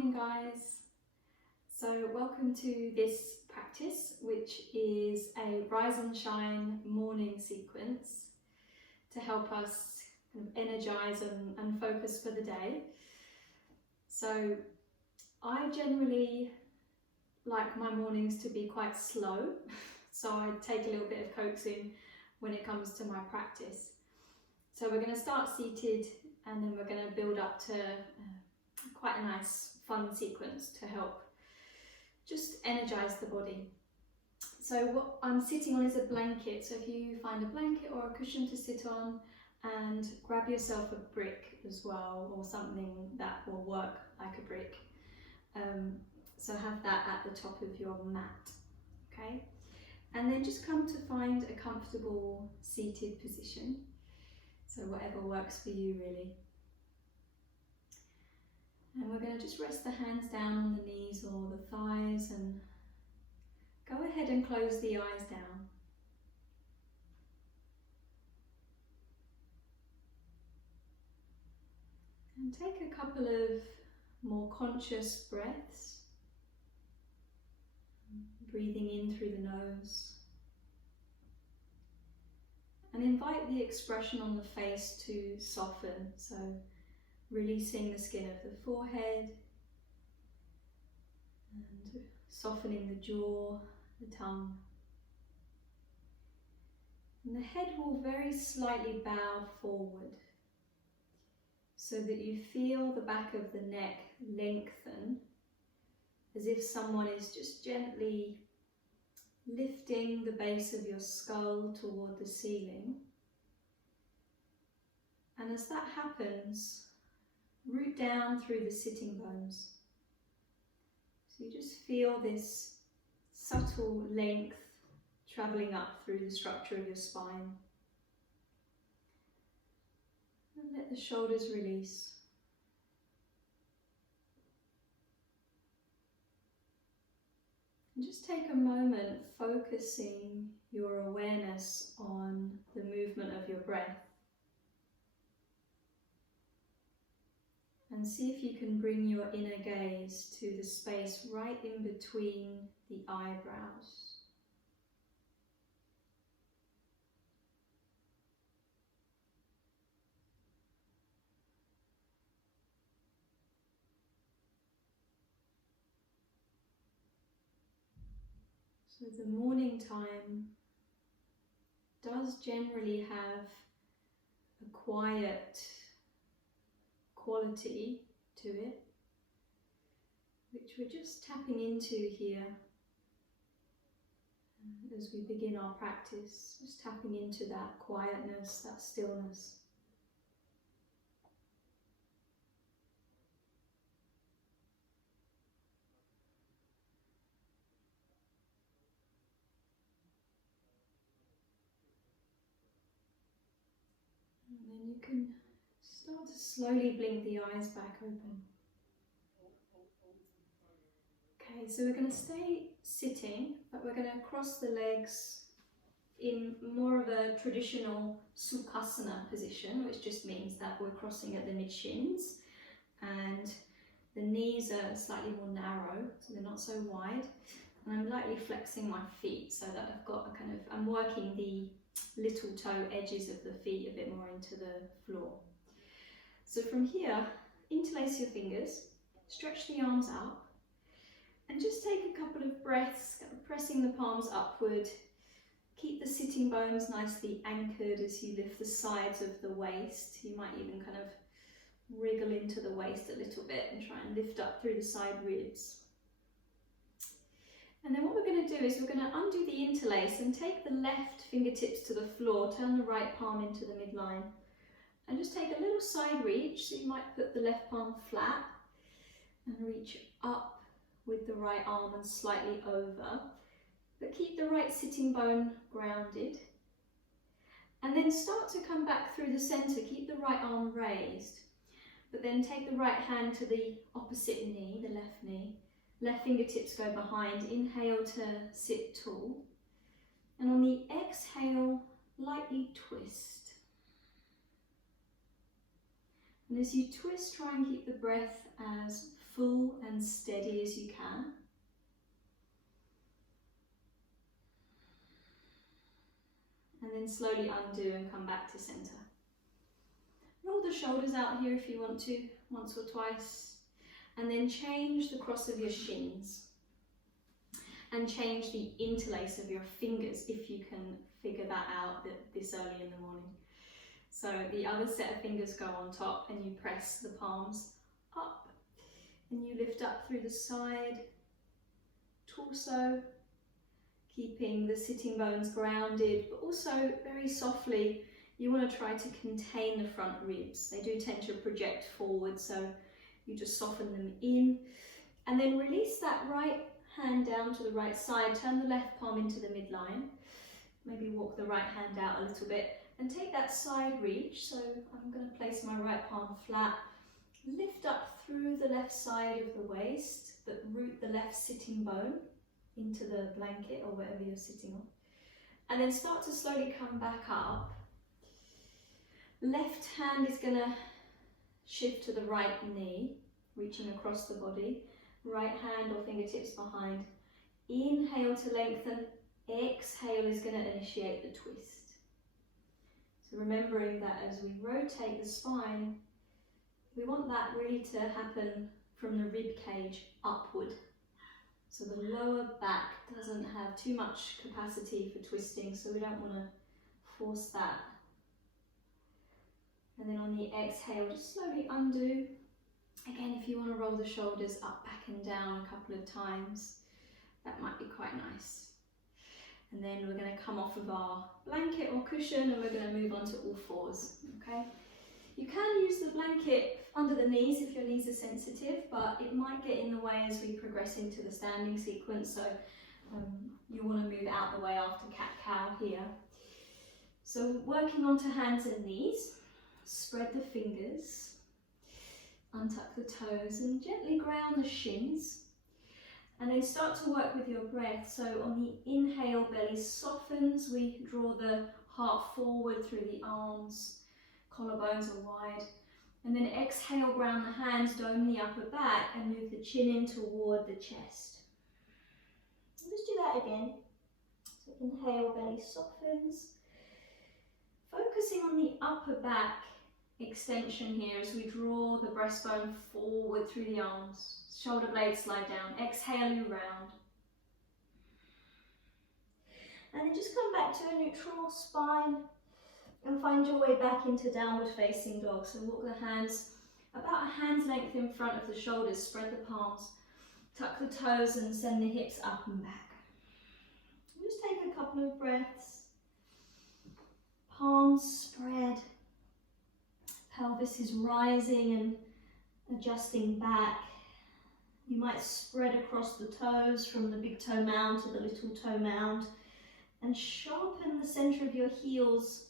Morning guys. So welcome to this practice, which is a rise and shine morning sequence to help us kind of energize and focus for the day. So I generally like my mornings to be quite slow, so I take a little bit of coaxing when it comes to my practice. So we're going to start seated and then we're going to build up to quite a nice fun sequence to help just energize the body. So what I'm sitting on is a blanket, so if you find a blanket or a cushion to sit on, and grab yourself a brick as well, or something that will work like a brick. So have that at the top of your mat, okay? And then just come to find a comfortable seated position, so whatever works for you really. And we're going to just rest the hands down on the knees or the thighs and go ahead and close the eyes down. And take a couple of more conscious breaths. Breathing in through the nose. And invite the expression on the face to soften, so releasing the skin of the forehead and softening the jaw, the tongue. And the head will very slightly bow forward so that you feel the back of the neck lengthen, as if someone is just gently lifting the base of your skull toward the ceiling. And as that happens, root down through the sitting bones. So you just feel this subtle length travelling up through the structure of your spine. And let the shoulders release. And just take a moment focusing your awareness on the movement of your breath. And see if you can bring your inner gaze to the space right in between the eyebrows. So the morning time does generally have a quiet quality to it, which we're just tapping into here as we begin our practice, just tapping into that quietness, that stillness. And then you can start to slowly blink the eyes back open. Okay, so we're going to stay sitting, but we're going to cross the legs in more of a traditional Sukhasana position, which just means that we're crossing at the mid-shins and the knees are slightly more narrow, so they're not so wide. And I'm lightly flexing my feet so that I've got a kind of, I'm working the little toe edges of the feet a bit more into the floor. So from here, interlace your fingers, stretch the arms out, and just take a couple of breaths, pressing the palms upward. Keep the sitting bones nicely anchored as you lift the sides of the waist. You might even kind of wriggle into the waist a little bit and try and lift up through the side ribs. And then what we're going to do is we're going to undo the interlace and take the left fingertips to the floor, turn the right palm into the midline. And just take a little side reach, so you might put the left palm flat and reach up with the right arm and slightly over, but keep the right sitting bone grounded. And then start to come back through the centre, keep the right arm raised, but then take the right hand to the opposite knee, the left knee. Left fingertips go behind, inhale to sit tall, and on the exhale, lightly twist. And as you twist, try and keep the breath as full and steady as you can. And then slowly undo and come back to center. Roll the shoulders out here if you want to, once or twice. And then change the cross of your shins. And change the interlace of your fingers if you can figure that out this early in the morning. So the other set of fingers go on top and you press the palms up. And you lift up through the side, torso, keeping the sitting bones grounded, but also very softly, you want to try to contain the front ribs. They do tend to project forward, so you just soften them in. And then release that right hand down to the right side, turn the left palm into the midline, maybe walk the right hand out a little bit, and take that side reach. So I'm going to place my right palm flat, lift up through the left side of the waist, but root the left sitting bone into the blanket or whatever you're sitting on. And then start to slowly come back up. Left hand is going to shift to the right knee, reaching across the body. Right hand or fingertips behind. Inhale to lengthen. Exhale is going to initiate the twist. So remembering that as we rotate the spine, we want that really to happen from the rib cage upward. So the lower back doesn't have too much capacity for twisting, so we don't want to force that. And then on the exhale, just slowly undo. Again, if you want to roll the shoulders up, back and down a couple of times, that might be quite nice. And then we're going to come off of our blanket or cushion and we're going to move on to all fours, okay? You can use the blanket under the knees if your knees are sensitive, but it might get in the way as we progress into the standing sequence, so you want to move out the way after cat-cow here. So working onto hands and knees, spread the fingers, untuck the toes and gently ground the shins. And then start to work with your breath. So on the inhale, belly softens. We draw the heart forward through the arms. Collarbones are wide. And then exhale, ground the hands, dome the upper back and move the chin in toward the chest. And just do that again. So inhale, belly softens. Focusing on the upper back extension here as we draw the breastbone forward through the arms. Shoulder blades slide down. Exhale, you round. And then just come back to a neutral spine and find your way back into downward facing dog. So walk the hands about a hand's length in front of the shoulders. Spread the palms. Tuck the toes and send the hips up and back. And just take a couple of breaths. Palms spread. Pelvis is rising and adjusting back. You might spread across the toes from the big toe mound to the little toe mound and sharpen the center of your heels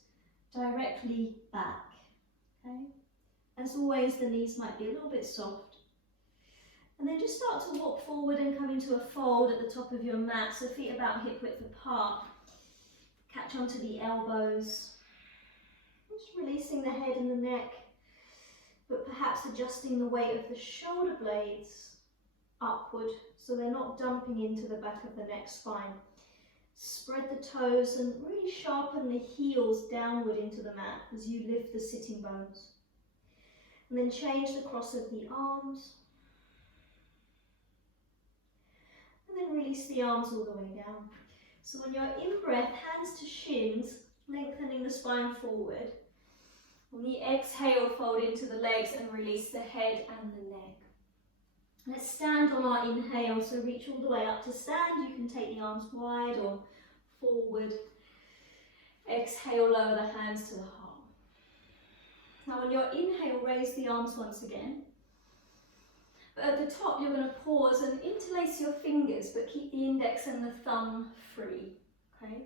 directly back. Okay? As always, the knees might be a little bit soft. And then just start to walk forward and come into a fold at the top of your mat, so feet about hip width apart. Catch onto the elbows. Just releasing the head and the neck, but perhaps adjusting the weight of the shoulder blades upward so they're not dumping into the back of the neck spine. Spread the toes and really sharpen the heels downward into the mat as you lift the sitting bones. And then change the cross of the arms. And then release the arms all the way down. So on your in-breath, hands to shins, lengthening the spine forward. On the exhale, fold into the legs and release the head and the neck. Let's stand on our inhale, so reach all the way up to stand. You can take the arms wide or forward. Exhale, lower the hands to the heart. Now on your inhale, raise the arms once again. But at the top, you're going to pause and interlace your fingers, but keep the index and the thumb free. Okay?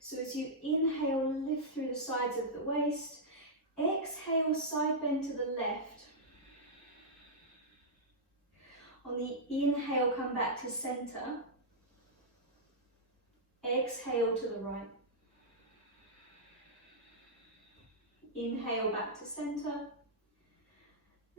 So as you inhale, lift through the sides of the waist. Exhale, side bend to the left. On the inhale, come back to center. Exhale to the right. Inhale back to center.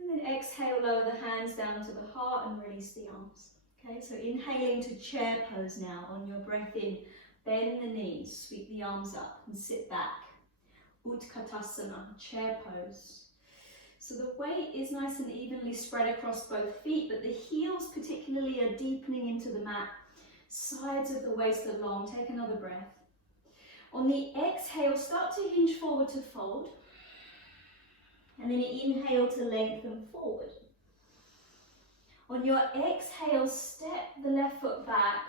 And And then exhale, lower the hands down to the heart and release the arms. Okay, so inhaling to chair pose now. On your breath in, bend the knees, sweep the arms up and sit back. Utkatasana, chair pose. So the weight is nice and evenly spread across both feet, but the heels particularly are deepening into the mat. Sides of the waist are long. Take another breath. On the exhale, start to hinge forward to fold. And then inhale to lengthen forward. On your exhale, step the left foot back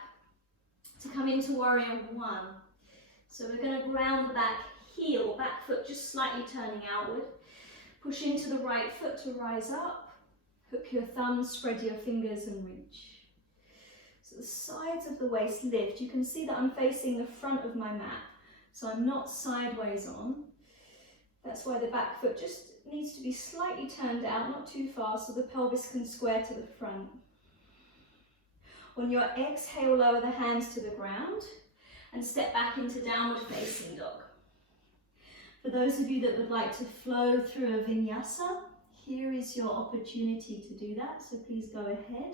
to come into warrior one. So we're going to ground the back heel, back foot just slightly turning outward. Push into the right foot to rise up. Hook your thumbs, spread your fingers and reach. So the sides of the waist lift. You can see that I'm facing the front of my mat. So I'm not sideways on. That's why the back foot just needs to be slightly turned out, not too far, so the pelvis can square to the front. On your exhale, lower the hands to the ground and step back into downward facing dog. For those of you that would like to flow through a vinyasa, here is your opportunity to do that, so please go ahead.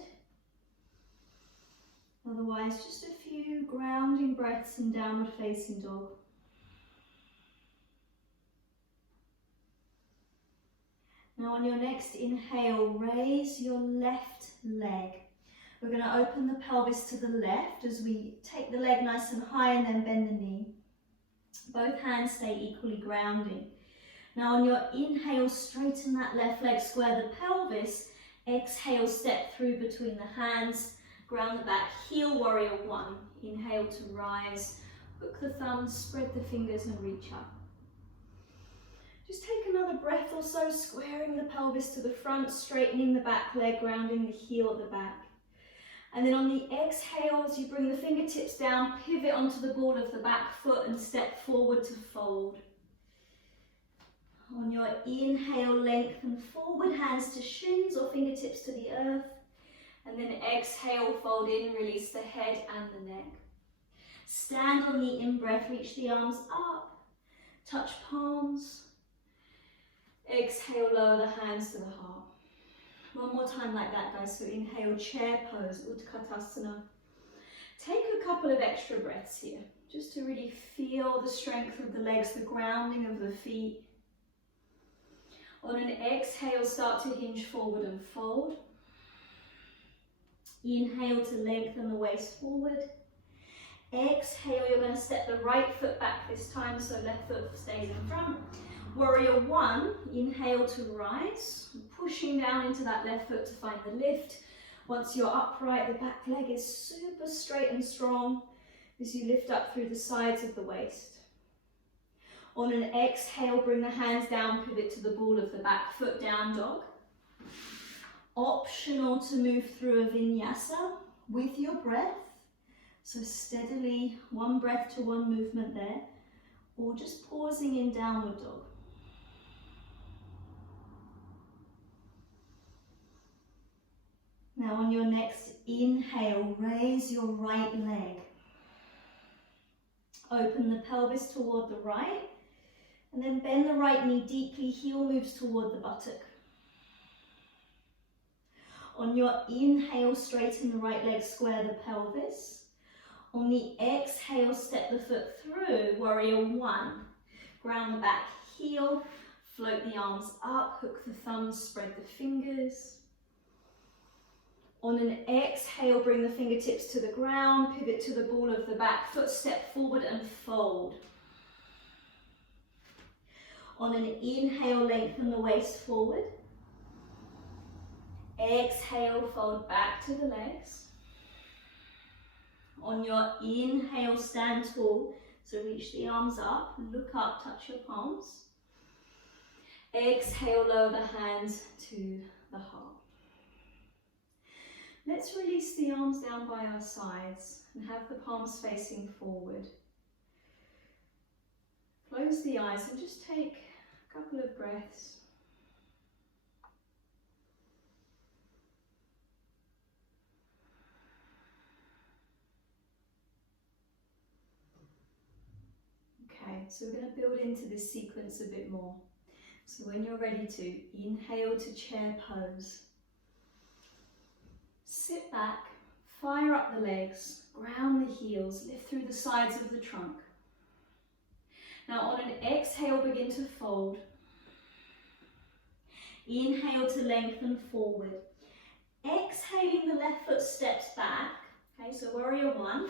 Otherwise, just a few grounding breaths in downward facing dog. Now on your next inhale, raise your left leg. We're going to open the pelvis to the left as we take the leg nice and high and then bend the knee. Both hands stay equally grounding. Now on your inhale, straighten that left leg, square the pelvis. Exhale, step through between the hands, ground the back heel, warrior one. Inhale to rise, hook the thumbs, spread the fingers and reach up. Just take another breath or so, squaring the pelvis to the front, straightening the back leg, grounding the heel at the back. And then on the exhale, as you bring the fingertips down, pivot onto the ball of the back foot and step forward to fold. On your inhale, lengthen forward, hands to shins or fingertips to the earth. And then exhale, fold in, release the head and the neck. Stand on the in-breath, reach the arms up, touch palms. Exhale, lower the hands to the heart. One more time like that, guys. So inhale, chair pose, Utkatasana. Take a couple of extra breaths here, just to really feel the strength of the legs, the grounding of the feet. On an exhale, start to hinge forward and fold. Inhale to lengthen the waist forward. Exhale, you're going to step the right foot back this time, so left foot stays in front. Warrior one, inhale to rise, pushing down into that left foot to find the lift. Once you're upright, the back leg is super straight and strong as you lift up through the sides of the waist. On an exhale, bring the hands down, pivot to the ball of the back foot, down dog. Optional to move through a vinyasa with your breath. So steadily, one breath to one movement there, or just pausing in downward dog. Now on your next inhale, raise your right leg. Open the pelvis toward the right, and then bend the right knee deeply, heel moves toward the buttock. On your inhale, straighten the right leg, square the pelvis. On the exhale, step the foot through, warrior one. Ground the back heel, float the arms up, hook the thumbs, spread the fingers. On an exhale, bring the fingertips to the ground, pivot to the ball of the back foot, step forward and fold. On an inhale, lengthen the waist forward. Exhale, fold back to the legs. On your inhale, stand tall, so reach the arms up, look up, touch your palms. Exhale, lower the hands to the heart. Let's release the arms down by our sides and have the palms facing forward. Close the eyes and just take a couple of breaths. Okay, so we're going to build into this sequence a bit more. So when you're ready to, inhale to chair pose. Sit back, fire up the legs, ground the heels, lift through the sides of the trunk. Now on an exhale, begin to fold. Inhale to lengthen forward. Exhaling, the left foot steps back. Okay, so warrior one.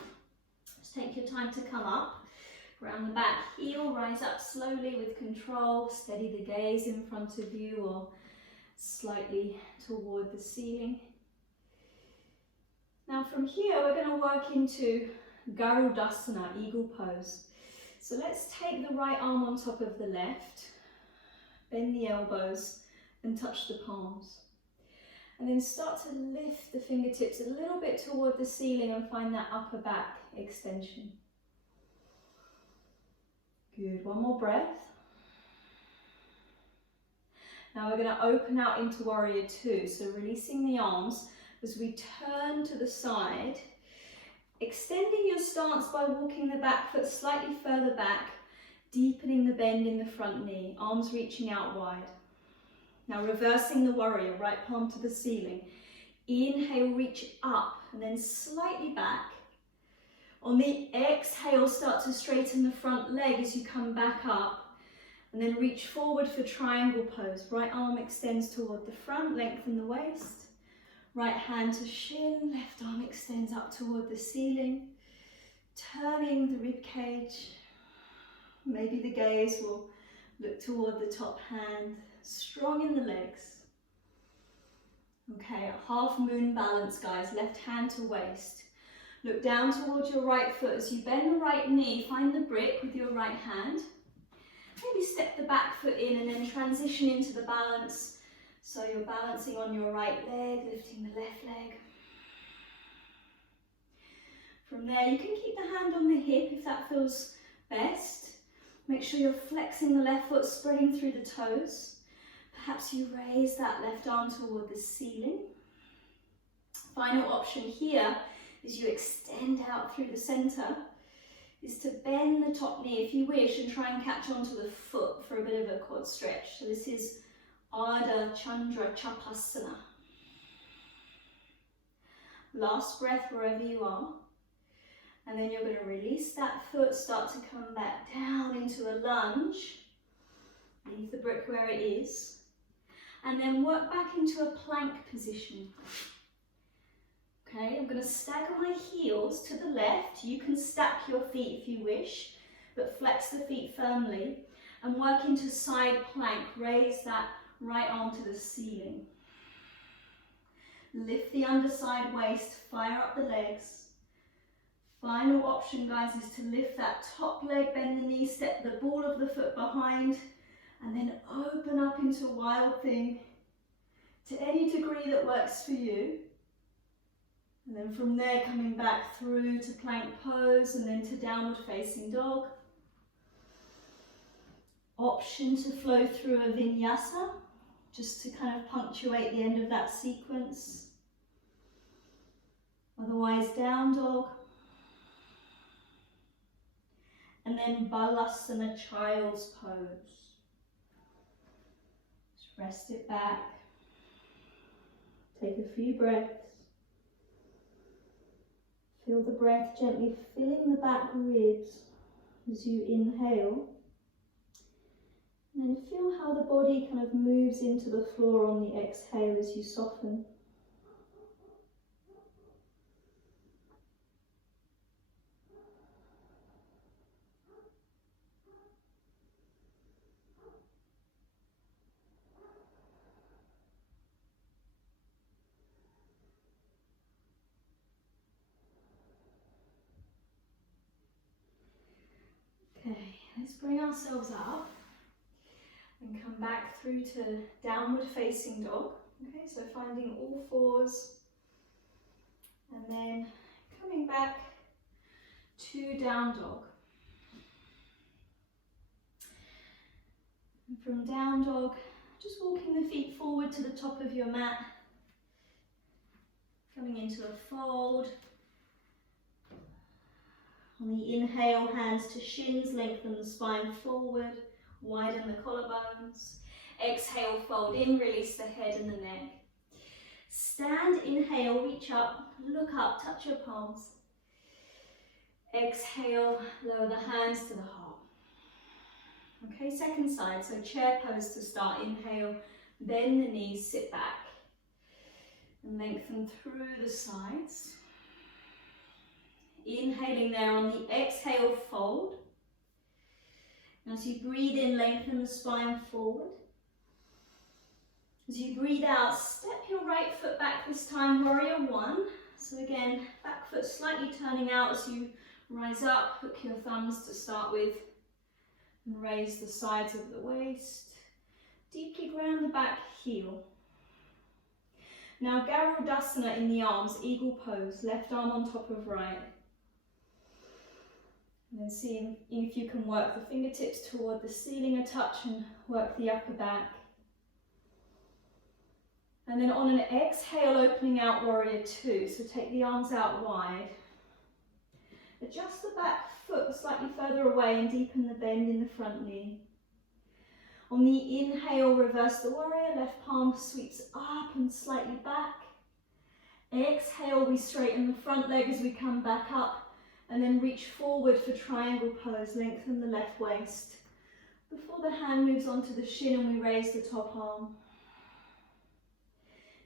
Just take your time to come up. Ground the back heel, rise up slowly with control. Steady the gaze in front of you or slightly toward the ceiling. Now from here, we're going to work into Virabhadrasana, eagle pose. So let's take the right arm on top of the left, bend the elbows and touch the palms. And then start to lift the fingertips a little bit toward the ceiling and find that upper back extension. Good, one more breath. Now we're going to open out into warrior two, so releasing the arms as we turn to the side, extending your stance by walking the back foot slightly further back, deepening the bend in the front knee, arms reaching out wide. Now reversing the warrior, right palm to the ceiling. Inhale, reach up and then slightly back. On the exhale, start to straighten the front leg as you come back up and then reach forward for triangle pose. Right arm extends toward the front, lengthen the waist. Right hand to shin, left arm extends up toward the ceiling, turning the rib cage. Maybe the gaze will look toward the top hand, strong in the legs. Okay, half moon balance, guys, left hand to waist. Look down towards your right foot as you bend the right knee, find the brick with your right hand. Maybe step the back foot in and then transition into the balance. So you're balancing on your right leg, lifting the left leg. From there, you can keep the hand on the hip if that feels best. Make sure you're flexing the left foot, spreading through the toes. Perhaps you raise that left arm toward the ceiling. Final option here is you extend out through the center, is to bend the top knee if you wish and try and catch onto the foot for a bit of a quad stretch. So this is Ardha Chandrasana. Last breath wherever you are. And then you're going to release that foot, start to come back down into a lunge. Leave the brick where it is. And then work back into a plank position. Okay, I'm going to stagger my heels to the left. You can stack your feet if you wish, but flex the feet firmly. And work into side plank. Raise that right arm to the ceiling. Lift the underside waist, fire up the legs. Final option, guys, is to lift that top leg, bend the knee, step the ball of the foot behind, and then open up into wild thing to any degree that works for you. And then from there, coming back through to plank pose and then to downward facing dog. Option to flow through a Vinyasa, just to kind of punctuate the end of that sequence. Otherwise, down dog. And then Balasana, child's pose. Just rest it back. Take a few breaths. Feel the breath gently filling the back ribs as you inhale. And then feel how the body kind of moves into the floor on the exhale as you soften. Okay, let's bring ourselves up and come back through to downward facing dog. Okay, so finding all fours and then coming back to down dog. And from down dog, just walking the feet forward to the top of your mat, coming into a fold. On the inhale, hands to shins, lengthen the spine forward, widen the collarbones. Exhale, fold in, release the head and the neck. Stand, inhale, reach up, look up, touch your palms. Exhale, lower the hands to the heart. Okay, second side, so chair pose to start. Inhale, bend the knees, sit back. And lengthen through the sides. Inhaling there on the exhale, fold. As you breathe in, lengthen the spine forward. As you breathe out, step your right foot back this time, warrior one. So again, back foot slightly turning out as you rise up, hook your thumbs to start with, and raise the sides of the waist. Deeply ground the back heel. Now Virabhadrasana in the arms, eagle pose, left arm on top of right. And then see if you can work the fingertips toward the ceiling a touch and work the upper back. And then on an exhale, opening out warrior two. So take the arms out wide. Adjust the back foot slightly further away and deepen the bend in the front knee. On the inhale, reverse the warrior. Left palm sweeps up and slightly back. Exhale, we straighten the front leg as we come back up. And then reach forward for triangle pose. Lengthen the left waist. Before the hand moves onto the shin and we raise the top arm.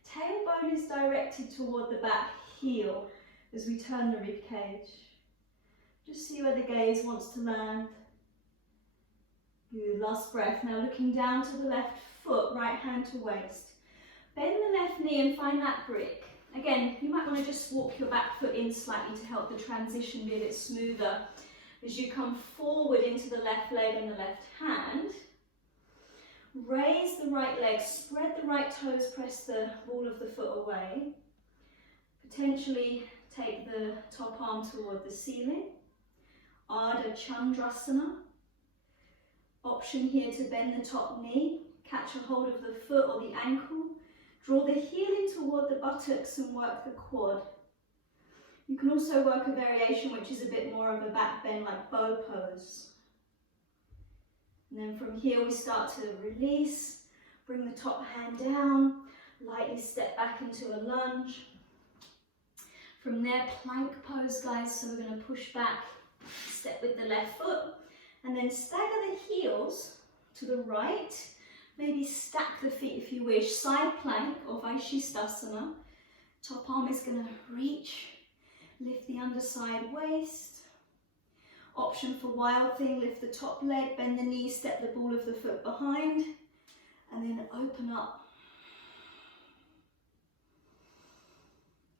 Tailbone is directed toward the back heel as we turn the rib cage. Just see where the gaze wants to land. Good, last breath. Now looking down to the left foot, right hand to waist. Bend the left knee and find that brick. Again, you might want to just walk your back foot in slightly to help the transition be a bit smoother. As you come forward into the left leg and the left hand, raise the right leg, spread the right toes, press the ball of the foot away. Potentially take the top arm toward the ceiling. Ardha Chandrasana. Option here to bend the top knee, catch a hold of the foot or the ankle. Draw the heel in toward the buttocks and work the quad. You can also work a variation which is a bit more of a back bend like bow pose. And then from here we start to release, bring the top hand down, lightly step back into a lunge. From there, plank pose, guys, so we're going to push back, step with the left foot, and then stagger the heels to the right. Maybe stack the feet if you wish, side plank or Vasisthasana. Top arm is going to reach, lift the underside waist. Option for wild thing, lift the top leg, bend the knee, step the ball of the foot behind, and then open up.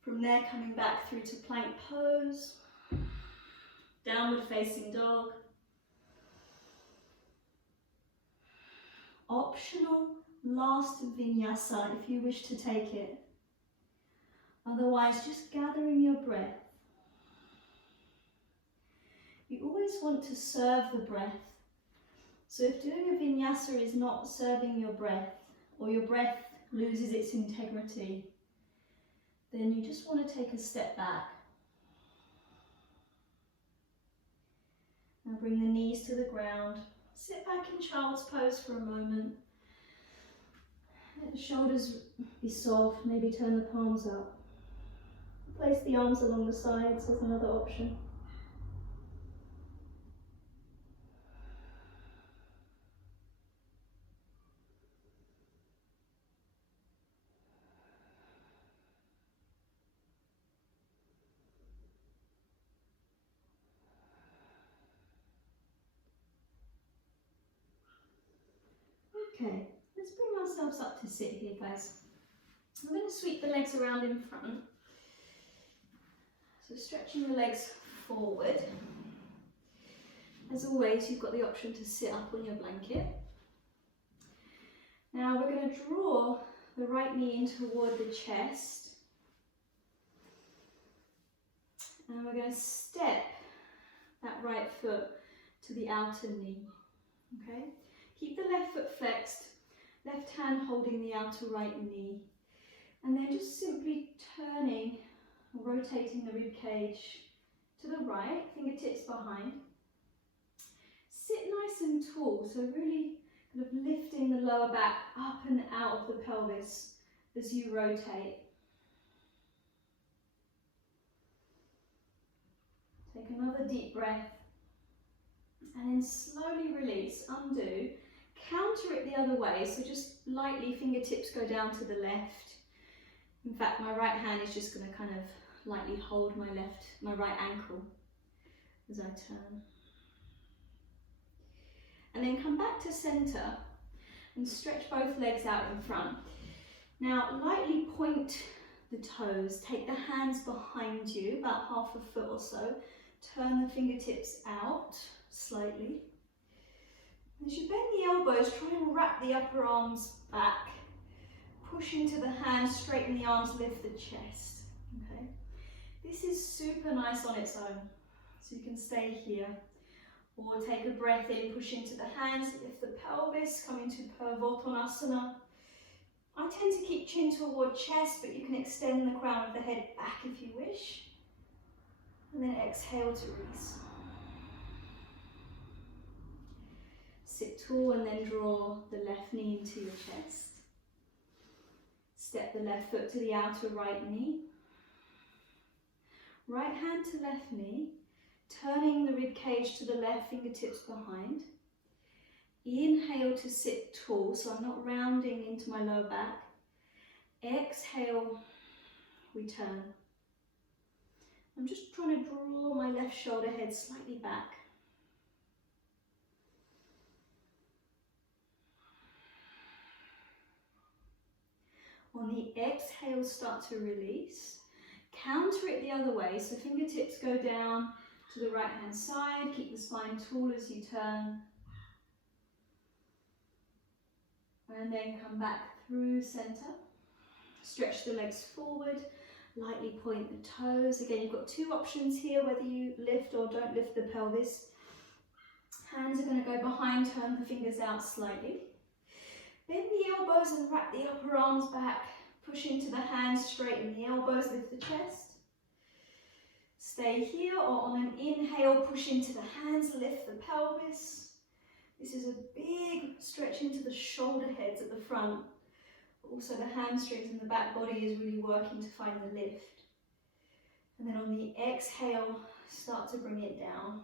From there, coming back through to plank pose, downward facing dog. Optional, last Vinyasa if you wish to take it. Otherwise, just gathering your breath. You always want to serve the breath. So if doing a Vinyasa is not serving your breath, or your breath loses its integrity, then you just want to take a step back. Now bring the knees to the ground. Sit back in child's pose for a moment. Let the shoulders be soft, maybe turn the palms up. Place the arms along the sides as another option. Okay, let's bring ourselves up to sit here, guys. I'm going to sweep the legs around in front. So stretching the legs forward. As always, you've got the option to sit up on your blanket. Now we're going to draw the right knee in toward the chest. And we're going to step that right foot to the outer knee. Okay? Keep the left foot flexed, left hand holding the outer right knee. And then just simply turning, rotating the rib cage to the right, fingertips behind. Sit nice and tall, so really kind of lifting the lower back up and out of the pelvis as you rotate. Take another deep breath and then slowly release, undo, counter it the other way, so just lightly fingertips go down to the left. In fact, my right hand is just going to kind of lightly hold my right ankle as I turn. And then come back to center and stretch both legs out in front. Now lightly point the toes, take the hands behind you, about half a foot or so, turn the fingertips out slightly. As you bend the elbows, try and wrap the upper arms back, push into the hands, straighten the arms, lift the chest. Okay, this is super nice on its own, so you can stay here. Or take a breath in, push into the hands, lift the pelvis, come into Virabhadrasana. I tend to keep chin toward chest, but you can extend the crown of the head back if you wish. And then exhale to release. Sit tall and then draw the left knee into your chest. Step the left foot to the outer right knee. Right hand to left knee. Turning the rib cage to the left, fingertips behind. Inhale to sit tall, so I'm not rounding into my lower back. Exhale, return. I'm just trying to draw my left shoulder head slightly back. On the exhale, start to release. Counter it the other way, so fingertips go down to the right hand side, keep the spine tall as you turn. And then come back through center. Stretch the legs forward, lightly point the toes. Again, you've got two options here, whether you lift or don't lift the pelvis. Hands are going to go behind, turn the fingers out slightly. Bend the elbows and wrap the upper arms back. Push into the hands, straighten the elbows, lift the chest. Stay here, or on an inhale, push into the hands, lift the pelvis. This is a big stretch into the shoulder heads at the front. Also the hamstrings and the back body is really working to find the lift. And then on the exhale, start to bring it down.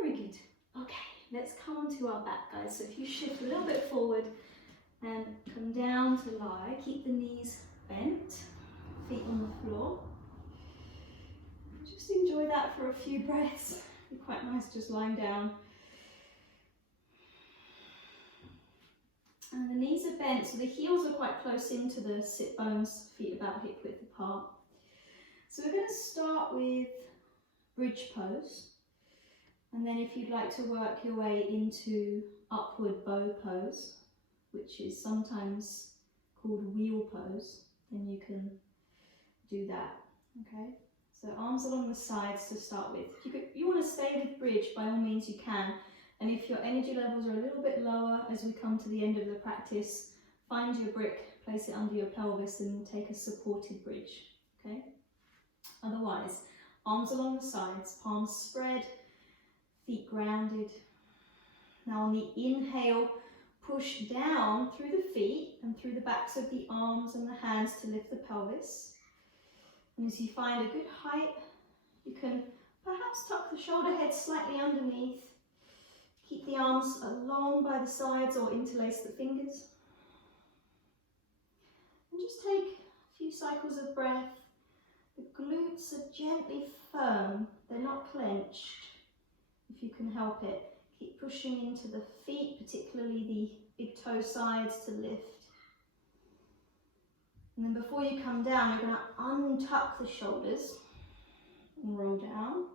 Very good. Okay, let's come onto our back, guys. So if you shift a little bit forward and come down to lie, keep the knees bent. Feet on the floor. Just enjoy that for a few breaths. Be quite nice just lying down. And the knees are bent, so the heels are quite close into the sit bones, feet about hip width apart. So we're going to start with bridge pose. And then if you'd like to work your way into upward bow pose, which is sometimes called wheel pose, then you can do that. Okay, so arms along the sides to start with. If you want to stay with bridge, by all means you can. And if your energy levels are a little bit lower as we come to the end of the practice, find your brick, place it under your pelvis and take a supported bridge. Okay. Otherwise, arms along the sides, palms spread, feet grounded. Now on the inhale, push down through the feet and through the backs of the arms and the hands to lift the pelvis. And as you find a good height, you can perhaps tuck the shoulder head slightly underneath. Keep the arms long by the sides or interlace the fingers. And just take a few cycles of breath. The glutes are gently firm, they're not clenched, if you can help it. Keep pushing into the feet, particularly the big toe sides, to lift. And then before you come down, you're going to untuck the shoulders and roll down.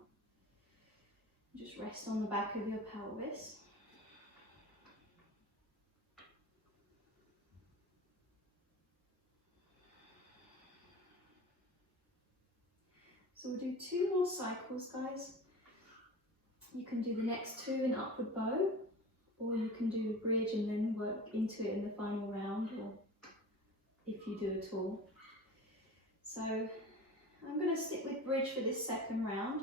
Just rest on the back of your pelvis. So we'll do 2 more cycles, guys. You can do the next 2 in upward bow, or you can do a bridge and then work into it in the final round, or if you do at all. So I'm going to stick with bridge for this second round.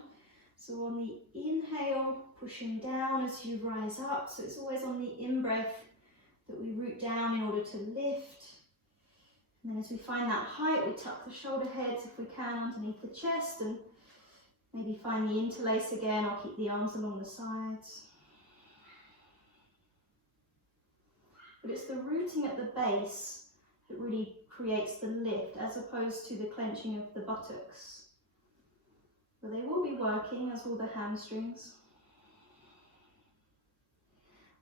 So on the inhale, pushing down as you rise up. So it's always on the in-breath that we root down in order to lift. And then as we find that height, we tuck the shoulder heads if we can underneath the chest, and maybe find the interlace again. I'll keep the arms along the sides. But it's the rooting at the base that really creates the lift, as opposed to the clenching of the buttocks. But they will be working, as will the hamstrings.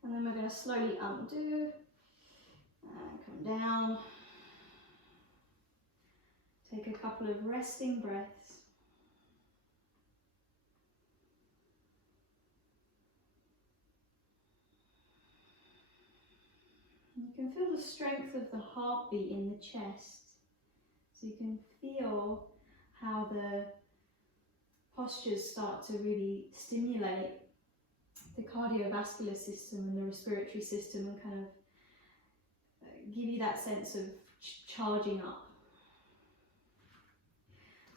And then we're going to slowly undo and come down. Take a couple of resting breaths. You can feel the strength of the heartbeat in the chest. So you can feel how the postures start to really stimulate the cardiovascular system and the respiratory system, and kind of give you that sense of charging up.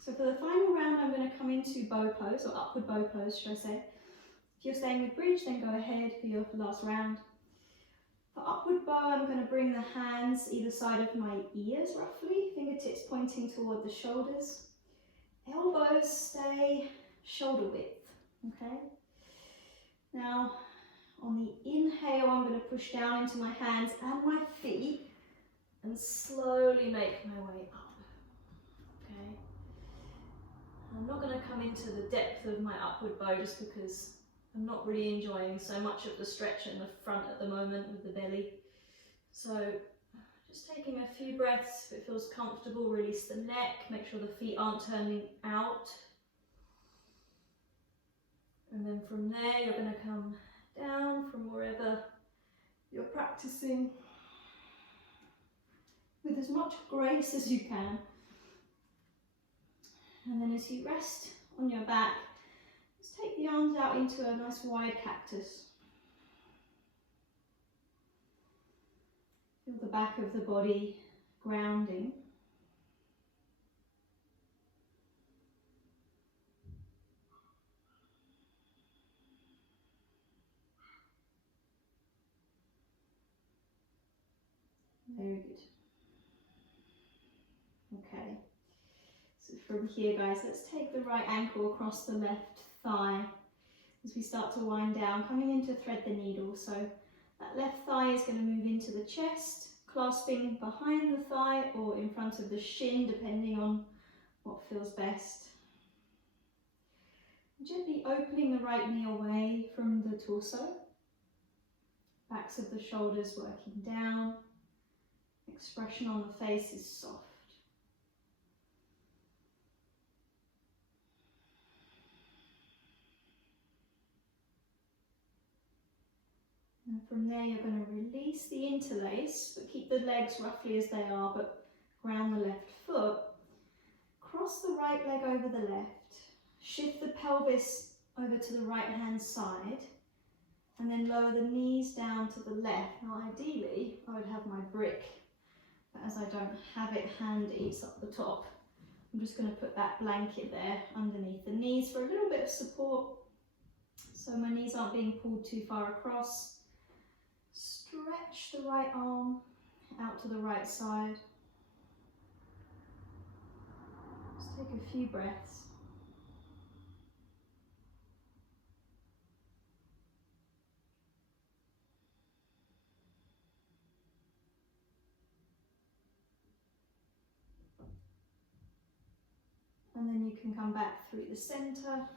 So for the final round, I'm going to come into bow pose, or upward bow pose, should I say. If you're staying with bridge, then go ahead for your last round. For upward bow, I'm going to bring the hands either side of my ears, roughly, fingertips pointing toward the shoulders. Elbows stay shoulder width, okay? Now, on the inhale, I'm going to push down into my hands and my feet and slowly make my way up, okay? I'm not going to come into the depth of my upward bow just because I'm not really enjoying so much of the stretch in the front at the moment with the belly. So just taking a few breaths. If it feels comfortable, release the neck. Make sure the feet aren't turning out. And then from there, you're going to come down from wherever you're practicing with as much grace as you can. And then as you rest on your back, just take the arms out into a nice wide cactus. Feel the back of the body grounding. Very good. Okay. So from here, guys, let's take the right ankle across the left thigh as we start to wind down, coming into thread the needle. So that left thigh is going to move into the chest, clasping behind the thigh or in front of the shin, depending on what feels best. Gently opening the right knee away from the torso. Backs of the shoulders working down. Expression on the face is soft. And from there, you're going to release the interlace, but keep the legs roughly as they are, but ground the left foot. Cross the right leg over the left. Shift the pelvis over to the right hand side. And then lower the knees down to the left. Now ideally, I would have my brick, but as I don't have it handy, it's up the top. I'm just going to put that blanket there underneath the knees for a little bit of support, so my knees aren't being pulled too far across. Stretch the right arm out to the right side. Just take a few breaths. And then you can come back through the center.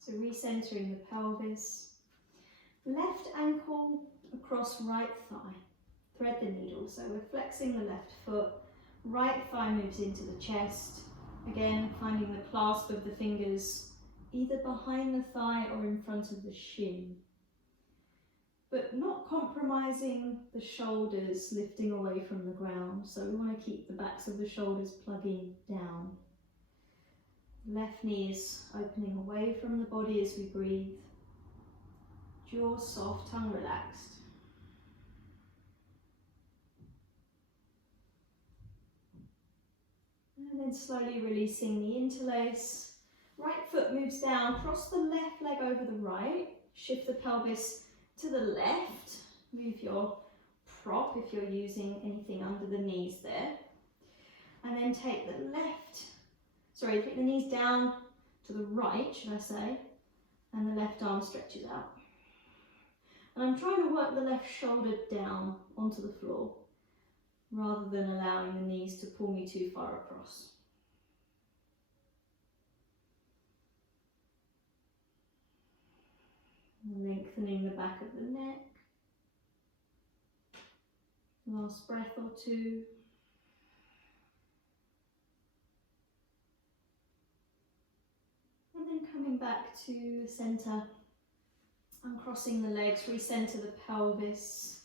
So recentering the pelvis. Left ankle across right thigh. Thread the needle. So we're flexing the left foot. Right thigh moves into the chest. Again, finding the clasp of the fingers either behind the thigh or in front of the shin. But not compromising the shoulders lifting away from the ground. So we want to keep the backs of the shoulders plugging down. Left knee is opening away from the body as we breathe. Jaw soft, tongue relaxed. And then slowly releasing the interlace, Right foot moves down, cross the left leg over the right, shift the pelvis to the left, move your prop if you're using anything under the knees there, and then take the knees down to the right, should I say, and the left arm stretches out. And I'm trying to work the left shoulder down onto the floor, rather than allowing the knees to pull me too far across. Lengthening the back of the neck. Last breath or two. And then coming back to centre, uncrossing the legs, recenter the pelvis.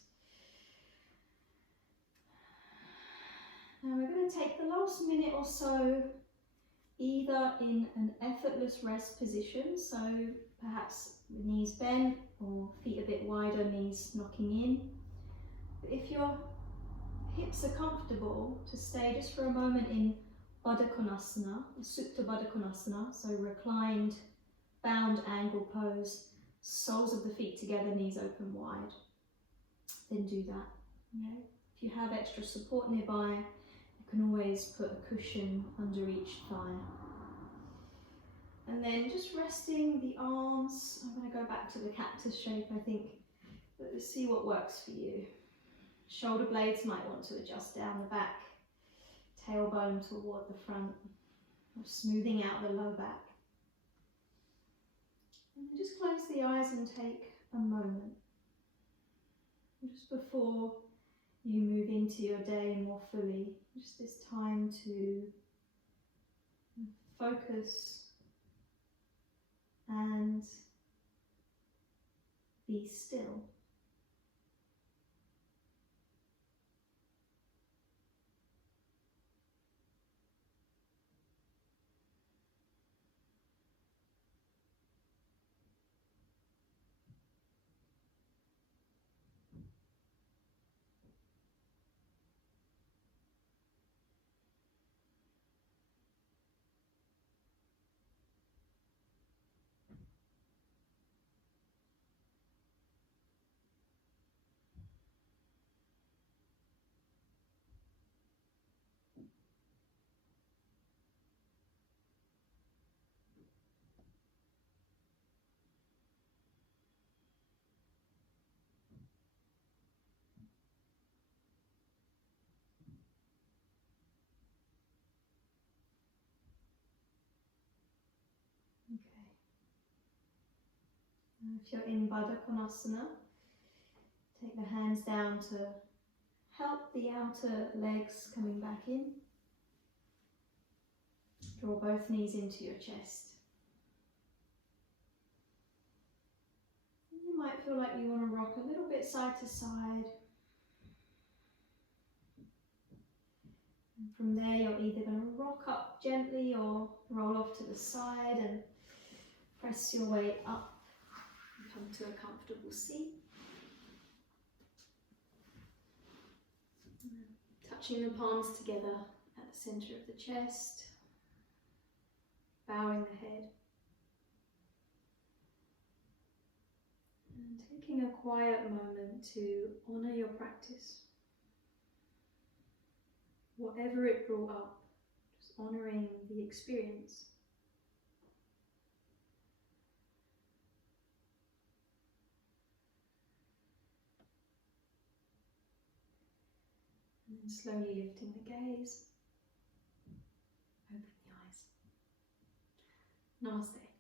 Now we're going to take the last minute or so either in an effortless rest position, so perhaps the knees bent or feet a bit wider, knees knocking in. But if your hips are comfortable, to stay just for a moment in Baddha Konasana, Supta Baddha Konasana, so reclined, bound angle pose, soles of the feet together, knees open wide, then do that. Okay? If you have extra support nearby, you can always put a cushion under each thigh. And then just resting the arms. I'm going to go back to the cactus shape, I think, but let's see what works for you. Shoulder blades might want to adjust down the back, tailbone toward the front, or smoothing out the low back. And just close the eyes and take a moment, just before you move into your day more fully, just this time to focus and be still. Okay. Now if you're in Baddha Konasana, take the hands down to help the outer legs coming back in. Draw both knees into your chest. You might feel like you want to rock a little bit side to side. And from there you're either going to rock up gently or roll off to the side and press your way up and come to a comfortable seat. Touching the palms together at the centre of the chest, bowing the head. And taking a quiet moment to honour your practice. Whatever it brought up, just honouring the experience. And then slowly lifting the gaze, open the eyes. Namaste.